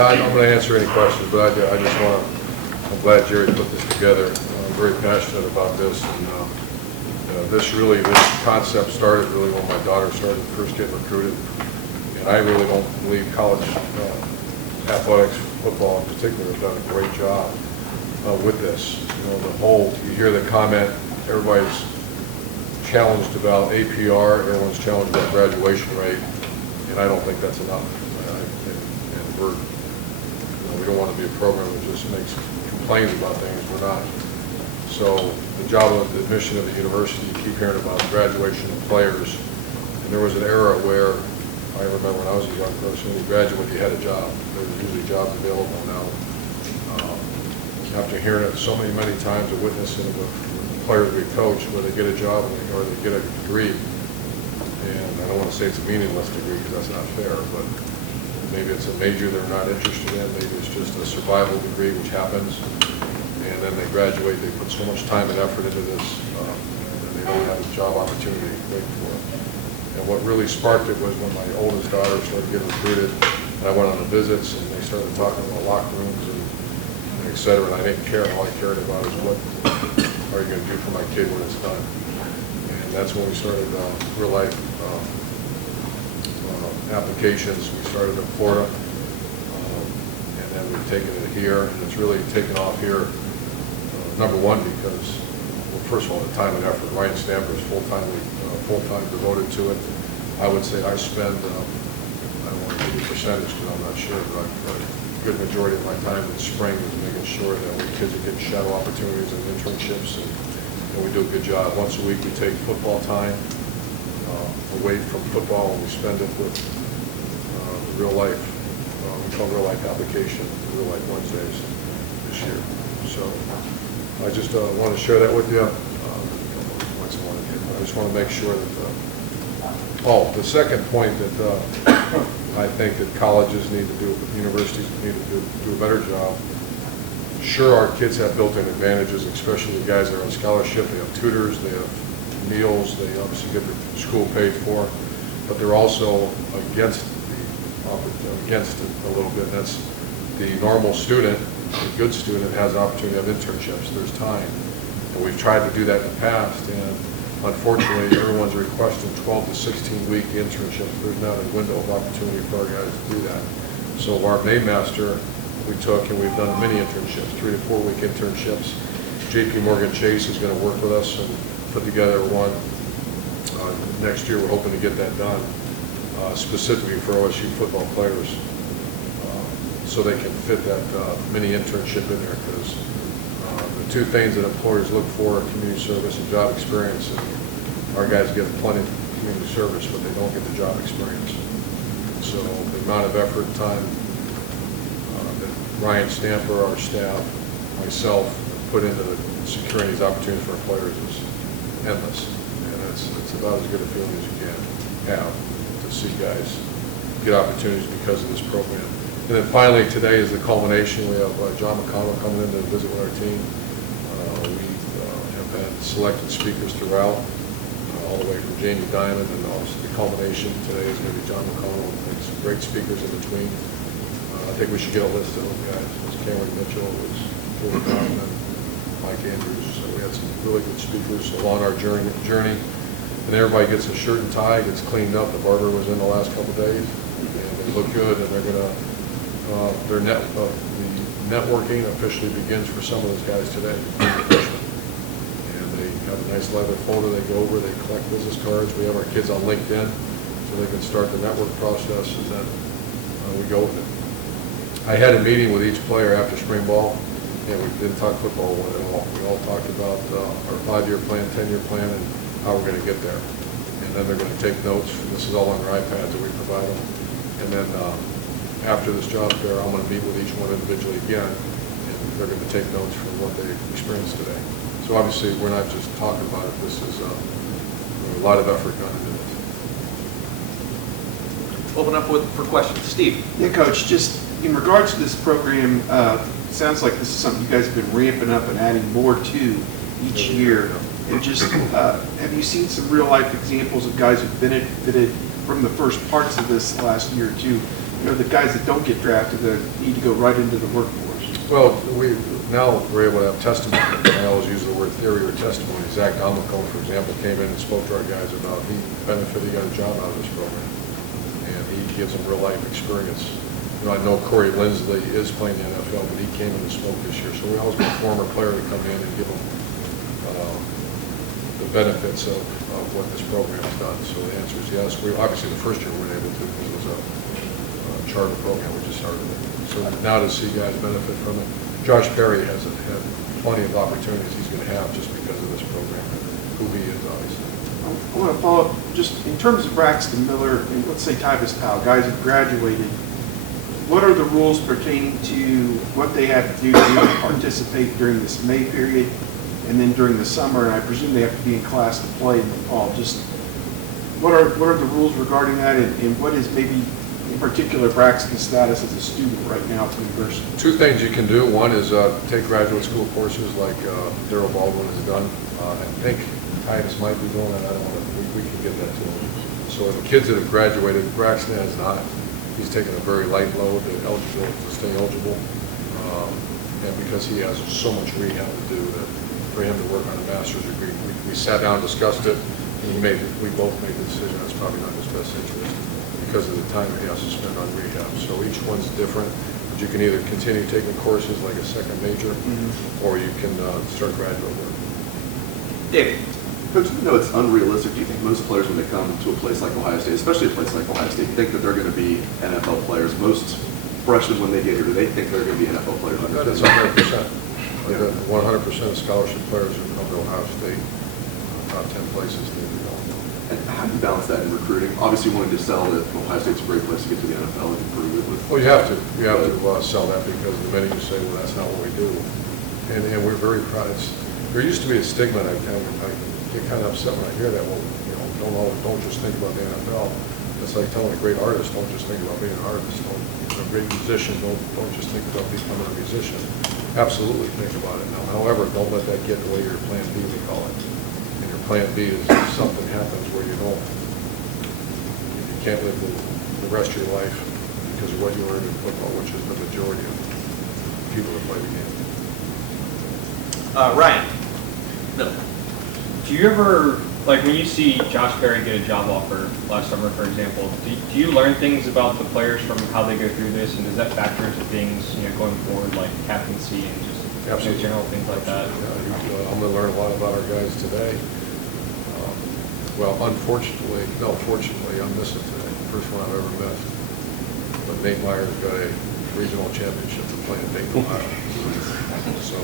I'm going to answer any questions, but I just want to, I'm glad Jerry put this together. I'm very passionate about this, and this concept started really when my daughter started first getting recruited, and I really don't believe college athletics, football in particular, has done a great job with this. You hear the comment, everybody's challenged about APR, everyone's challenged about graduation rate, and I don't think that's enough. And we don't want to be a program that just complains about things. We're not. So the job of the mission of the university, you keep hearing about graduation of players, and there was an era where I remember when I was a young person, when you graduated, you had a job. There was usually jobs available now. After hearing it so many times, or witnessing it with players we coach, where they get a job or they get a degree, and I don't want to say it's a meaningless degree because that's not fair, but maybe it's a major they're not interested in, maybe it's just a survival degree, which happens, and then they graduate, they put so much time and effort into this, and they don't have a job opportunity to wait for it. And what really sparked it was when my oldest daughter started getting recruited, and I went on the visits, and they started talking about locker rooms and et cetera, and I didn't care. All I cared about is what are you going to do for my kid when it's done. And that's when we started real life applications. We started in Florida, and then we've taken it here, and it's really taken off here, number one, because, well, first of all, the time and effort. Ryan Stamper is full-time devoted to it. I would say I spend, I don't want to give you a percentage because I'm not sure, but a good majority of my time in spring is making sure that we kids are getting shadow opportunities and internships, and we do a good job. Once a week we take football time away from football, and we spend it with real life, we call real life application, real life Wednesdays this year. So I just want to share that with you. I just want to make sure that, the second point that I think that colleges need to do, universities need to do a better job. Sure, our kids have built-in advantages, especially the guys that are on scholarship. They have tutors, they have meals, they obviously get their school paid for, but they're also against it a little bit. That's the normal student, the good student, has an opportunity to have internships. There's time, and we've tried to do that in the past, and unfortunately, everyone's requesting 12 to 16-week internships. There's not a window of opportunity for our guys to do that. So our Maymaster, we took, and we've done many internships, 3 to 4 week internships. JP Morgan Chase is going to work with us and put together one next year. We're hoping to get that done specifically for OSU football players, so they can fit that mini internship in there, because the two things that employers look for are community service and job experience, and our guys get plenty of community service, but they don't get the job experience. So the amount of effort and time that Ryan Stamper, our staff, myself, put into securing these opportunities for our players is endless, and it's about as good a feeling as you can have to see guys get opportunities because of this program. And then finally, today is the culmination. We have John McConnell coming in to visit with our team. We have had selected speakers throughout, all the way from Jamie Dimon, and also the culmination today is going to be John McConnell and some great speakers in between. I think we should get a list of them, guys. There's Cameron Mitchell, there's Jordan Kaufman, Mike Andrews. So we had some really good speakers along our journey. And everybody gets a shirt and tie, gets cleaned up. The barber was in the last couple of days, and they look good, and they're going to the networking officially begins for some of those guys today. And they have a nice leather folder. They go over, they collect business cards. We have our kids on LinkedIn so they can start the network process, and then we go with it. I had a meeting with each player after spring ball, and we didn't talk football at all. We all talked about our 5-year plan, 10-year plan, and how we're going to get there. And then they're going to take notes. This is all on their iPads that we provide them. And then after this job fair, I'm going to meet with each one individually again, and they're going to take notes from what they experienced today. So obviously, we're not just talking about it. This is a lot of effort gone into this. Open up for questions. Steve. Yeah, Coach, just in regards to this program, sounds like this is something you guys have been ramping up and adding more to each year. And just, have you seen some real life examples of guys who've benefited from the first parts of this last year or two the guys that don't get drafted that need to go right into the workforce? Well, now we're able to have testimony. I always use the word theory or testimony. Zach Domico, for example, came in and spoke to our guys about he benefited, he got a job out of this program. And he gives them real life experience. I know Corey Lindsley is playing the NFL, but he came in and spoke this year. So we always get a former player to come in and give them the benefits of what this program has done. So the answer is yes. We obviously the first year we weren't able to because it was a charter program. We just started it. So now to see guys benefit from it. Josh Perry has had plenty of opportunities he's going to have just because of this program and who he is, obviously. I want to follow up just in terms of Braxton Miller and let's say Tyvis Powell, guys who graduated. What are the rules pertaining to what they have to do to participate during this May period and then during the summer? And I presume they have to be in class to play in the fall. Just what are the rules regarding that, and what is maybe in particular Braxton's status as a student right now at the university? Two things you can do. One is take graduate school courses like Darrell Baldwin has done. I think Titus might be doing it. I don't know. We can get that to him. So the kids that have graduated, Braxton has not. He's taken a very light load to stay eligible. And because he has so much rehab to do, that for him to work on a master's degree, we sat down, discussed it, and we both made the decision that's probably not in his best interest because of the time he has to spend on rehab. So each one's different, but you can either continue taking courses like a second major, or you can start graduate work. David. Coach, it's unrealistic. Do you think most players, when they come to a place like Ohio State, especially a place like Ohio State, think that they're going to be NFL players? Most freshmen, when they get here, do they think they're going to be NFL players? That is 100%. 100% of scholarship players who come to Ohio State, top 10 places, they do well. And how do you balance that in recruiting? Obviously, you wanted to sell that Ohio State's a great place to get to the NFL and improve it with. Well, you have to. You have to sell that because the minute you say, well, that's not what we do. And we're very proud. There used to be a stigma, and I get kind of upset when I hear that. Well, don't just think about the NFL. It's like telling a great artist, don't just think about being an artist. A great musician, don't just think about becoming a musician. Absolutely think about it. Now, however, don't let that get in the way of your plan B, we call it. And your plan B is if something happens where you can't live the rest of your life because of what you learned in football, which is the majority of people that play the game. Ryan. No. Do you ever, like when you see Josh Perry get a job offer last summer, for example, do you learn things about the players from how they go through this, and does that factor into things going forward, like captaincy and just general things like that? Yeah, I'm going to learn a lot about our guys today. Fortunately, I'm missing today. First one I've ever missed. But Nate Meyer's got a regional championship to play in Dayton, Ohio. So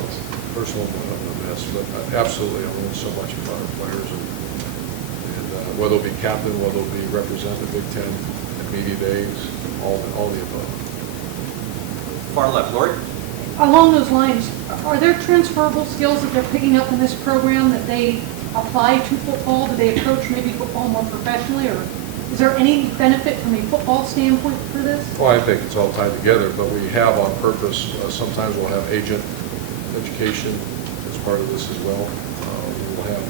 first one I'm going to miss. But absolutely, I learned so much about our players, and whether it be captain, whether it be represent the Big Ten at media days, all the above. Far left, Lori. Along those lines, are there transferable skills that they're picking up in this program that they apply to football? Do they approach maybe football more professionally, or is there any benefit from a football standpoint for this? Well, I think it's all tied together, but we have on purpose, sometimes we'll have agent education as part of this as well.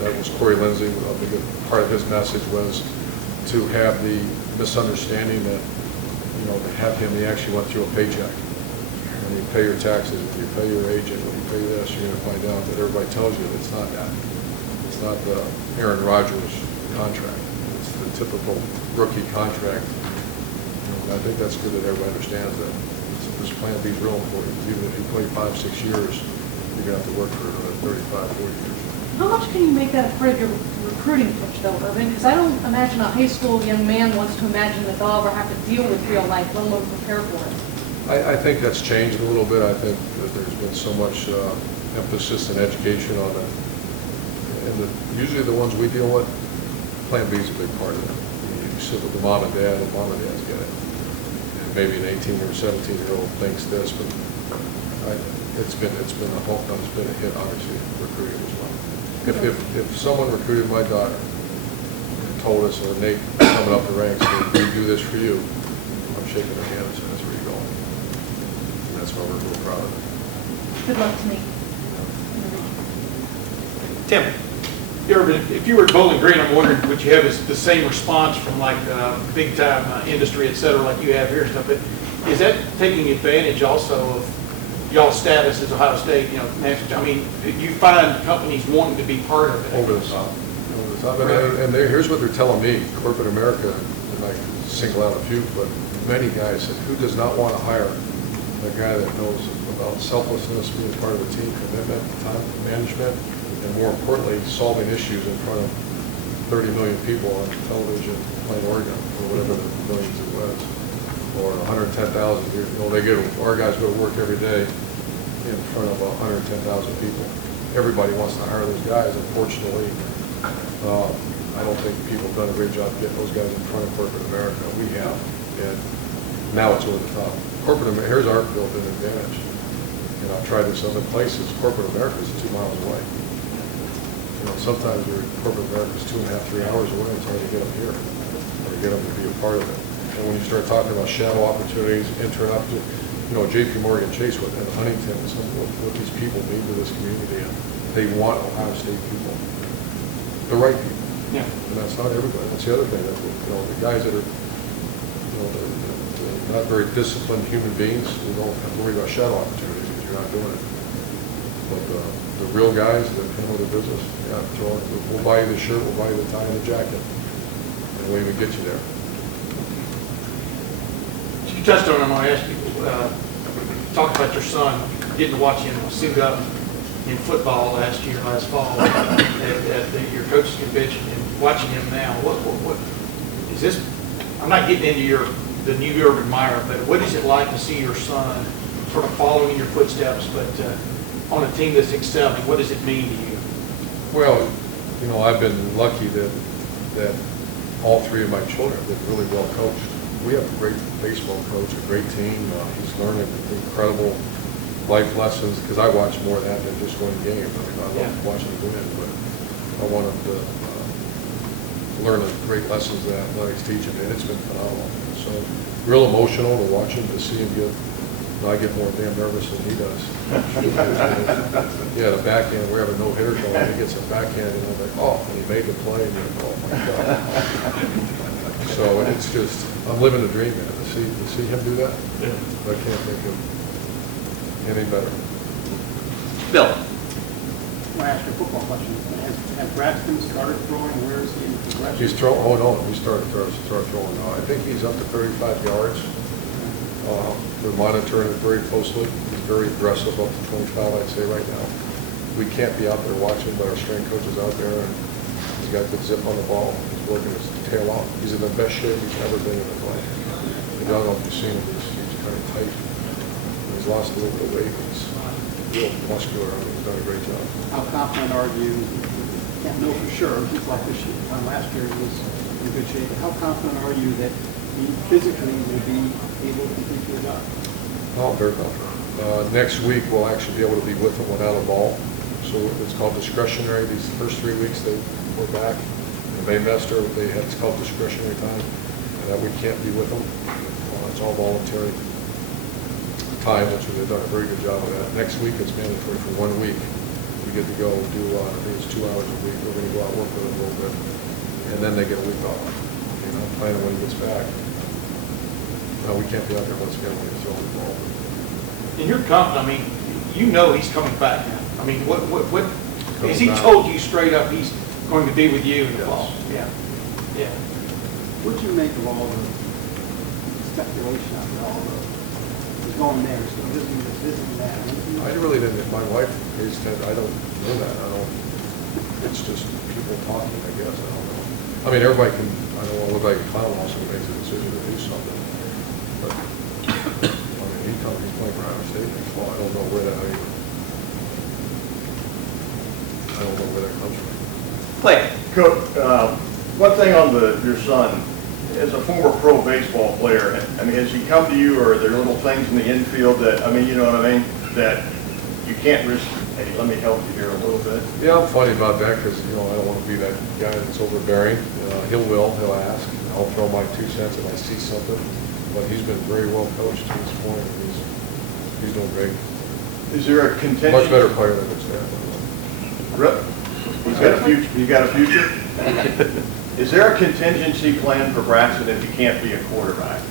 That was Corey Lindsey. I think part of his message was to have the misunderstanding that, to have him, he actually went through a paycheck. When you pay your taxes, when you pay your agent, when you pay this, you're going to find out that everybody tells you that it's not that. It's not the Aaron Rodgers contract. It's the typical rookie contract. And I think that's good that everybody understands that. This plan B is real important. Even if you play 5-6 years, you're going to have to work for another 35, 40 years. How much can you make that a part of your recruiting pitch, though, Urban? Because I don't imagine a high school young man wants to imagine that they'll ever have to deal with real life, let alone prepare for it. I think that's changed a little bit. I think that there's been so much emphasis in education on it. And usually the ones we deal with, Plan B is a big part of it. You sit with the mom and dad, and mom and dad's get it. And maybe an 18 or 17-year-old thinks this, but it's been a home run. It's been a hit, obviously, recruiting as well. If someone recruited my daughter and told us, or Nate coming up the ranks, we do this for you, I'm shaking their hand and saying, that's where you're going. And that's why we're real proud of it. Good luck to me. Tim. Urban, if you were at Bowling Green, I'm wondering would you have the same response from like big time industry, et cetera, like you have here and stuff. But is that taking advantage also of y'all's status as Ohio State, I mean, you find companies wanting to be part of it? Over the top. Over the top. And here's what they're telling me, corporate America, and I single out a few, but many guys said, who does not want to hire a guy that knows about selflessness, being part of a team, commitment, time management, and more importantly, solving issues in front of 30 million people on television, playing Oregon, or whatever the millions it was, or 110,000. Our guys go to work every day in front of 110,000 people. Everybody wants to hire those guys. Unfortunately, I don't think people have done a great job getting those guys in front of corporate America. We have, and now it's over the top. Here's our built-in advantage. I've tried this other places. Corporate America is 2 miles away. Sometimes your corporate America is 2.5, 3 hours away. It's hard to get them here, or to get them to be a part of it. And when you start talking about shadow opportunities, entering up to, J.P. Morgan Chase and Huntington, and what these people mean to this community, and they want Ohio State people, the right people. Yeah. And that's not everybody. That's the other thing. That, the guys that are, they're not very disciplined human beings, we don't have to worry about shadow opportunities because you're not doing it. But the real guys that handle the business, yeah, we'll buy you the shirt, we'll buy you the tie and the jacket, and we even get you there. You touched on it, I'm going to ask you, talk about your son, getting to watch him suit up in football last fall at your coach's convention, and watching him now. What is this? I'm not getting into the new Urban Meyer, but what is it like to see your son sort of following in your footsteps, but on a team that's excelling? What does it mean to you? Well, I've been lucky that all 3 of my children have been really well coached. We have a great baseball coach, a great team. He's learning incredible life lessons, because I watch more of that than just going games. I love watching him win, but I want him to learn the great lessons that athletics teach him, and it's been phenomenal. So real emotional to watch him, to see him get. I get more damn nervous than he does. Yeah, the backhand, we have a no-hitter going, he gets a backhand, and I'm like, oh, and he made the play, and you're like, oh my God. So it's just, I'm living the dream, man, to see him do that. Yeah. I can't think of anything better. Bill. I want to ask you a football question. Has Braxton started throwing? Where is he in the progression? He's throwing, oh no, he started throwing now. I think he's up to 35 yards. We're monitoring it very closely. He's very aggressive up to 25, I'd say right now. We can't be out there watching, but our strength coach is out there, and he's got good zip on the ball. He's working his tail out. He's in the best shape he's ever been in his life. I don't know if you've seen him, he's kind of tight. He's lost a little bit of weight. He's real muscular. I mean, he's done a great job. How confident are you? Can't know for sure. Just like this time last year, he was in good shape. How confident are you that he physically will be able to complete your job? Oh, very confident. Next week, we'll actually be able to be with him without a ball. So it's called discretionary. These first 3 weeks, they were back. In Maymester, it's called discretionary time. And that we can't be with them. It's all voluntary time, which they've done a very good job of that. Next week, it's mandatory for 1 week. We get to go do, I think it's 2 hours a week. We're going to go out and work with them a little bit. And then they get a week off. Planning when he gets back. No, we can't be out there once again when he's throwing the ball. And you're confident, I mean, he's coming back now. I mean, what has he back. told you straight up he's going to be with you in the fall? Yeah. Yeah. What'd you make of all the speculation out there? He's going there, he's going to visiting that. I really didn't. My wife raised that. I don't know that. It's just people talking, I guess. I don't know. I mean, everybody can. I don't want to look like a clown also makes a decision to do something. But I mean, he's playing for Ohio State next fall. I don't know where that. I don't know where that comes from. Play. Coach, one thing on your son, as a former pro baseball player, I mean, has he come to you, or are there little things in the infield that, I mean, you know what I mean, that you can't risk, hey, let me help you here a little bit? Yeah, I'm funny about that because, I don't want to be that guy that's overbearing. He'll ask. I'll throw my 2 cents if I see something. But he's been very well coached to this point. He's doing great. Is there a contingency? Much better player than his dad. Really? He's got a future? He's got a future? Is there a contingency plan for Braxton if he can't be a quarterback?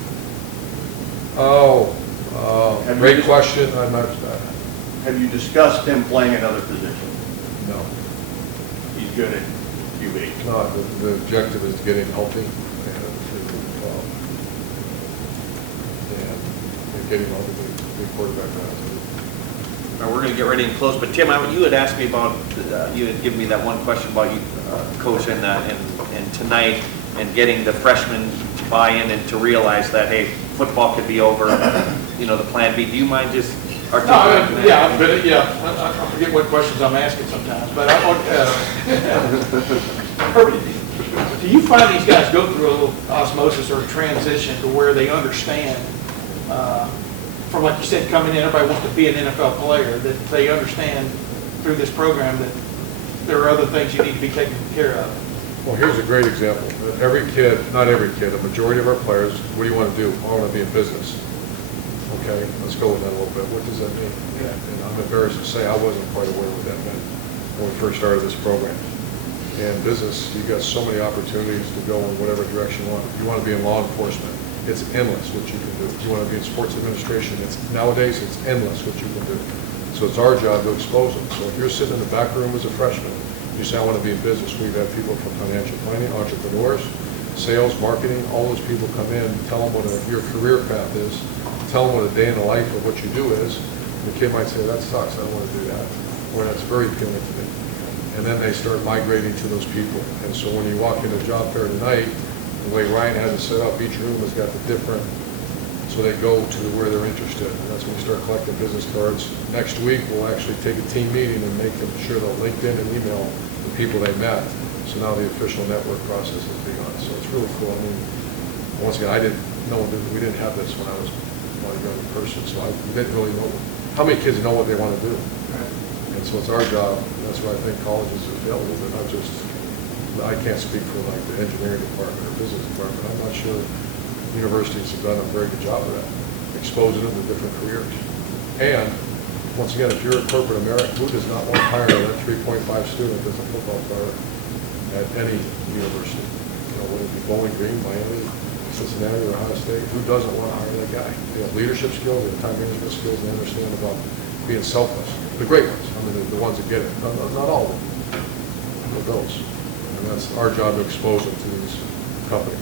Oh, Have great you- question. I'm not, Have you discussed him playing another position? no. He's good at QB. No, the objective is getting healthy and getting healthy to be quarterback. Now, we're going to get ready and close, but Tim, you had asked me about, you had given me that one question about you, Coach, and tonight, and getting the freshmen to buy in and to realize that, hey, football could be over, the plan B. Do you mind just No, articulating that? I forget what questions I'm asking sometimes, but I want, Herbie, do you find these guys go through a little osmosis or transition to where they understand, from like you said, coming in, everybody wants to be an NFL player, that they understand through this program that there are other things you need to be taken care of? Well, here's a great example. Every kid, not every kid, a majority of our players, what do you want to do? I want to be in business. Okay, let's go with that a little bit. What does that mean? And I'm embarrassed to say I wasn't quite aware what that meant when we first started this program. And business, you got so many opportunities to go in whatever direction you want. You want to be in law enforcement, it's endless what you can do. You want to be in sports administration, nowadays it's endless what you can do. So it's our job to expose them. So if you're sitting in the back room as a freshman, you say, I want to be in business. We've had people from financial planning, entrepreneurs, sales, marketing, all those people come in, tell them what your career path is, tell them what a day in the life of what you do is. The kid might say, that sucks, I don't want to do that. Or that's very appealing to me. And then they start migrating to those people. And so when you walk into a job fair tonight, the way Ryan has it set up, each room has got the different, so they go to where they're interested. And that's when we start collecting business cards. Next week, we'll actually take a team meeting and make them sure they'll LinkedIn and email the people they met. So now the official network process is begun. So it's really cool. I mean, once again, I didn't know, we didn't have this when I was a young person, so I didn't really know, how many kids know what they want to do? And so it's our job, and that's why I think colleges have failed a little bit, not just, I can't speak for like the engineering department or business department, I'm not sure universities have done a very good job of that, exposing them to different careers. And, once again, if you're a corporate American, who does not want to hire that 3.5 student as a football player at any university? Whether it be Bowling Green, Miami, Cincinnati, or Ohio State, who doesn't want to hire that guy? They have leadership skills, they have time management skills, they understand about being selfless. The great ones, I mean, the ones that get it, not all of them, but those. And that's our job to expose them to these companies.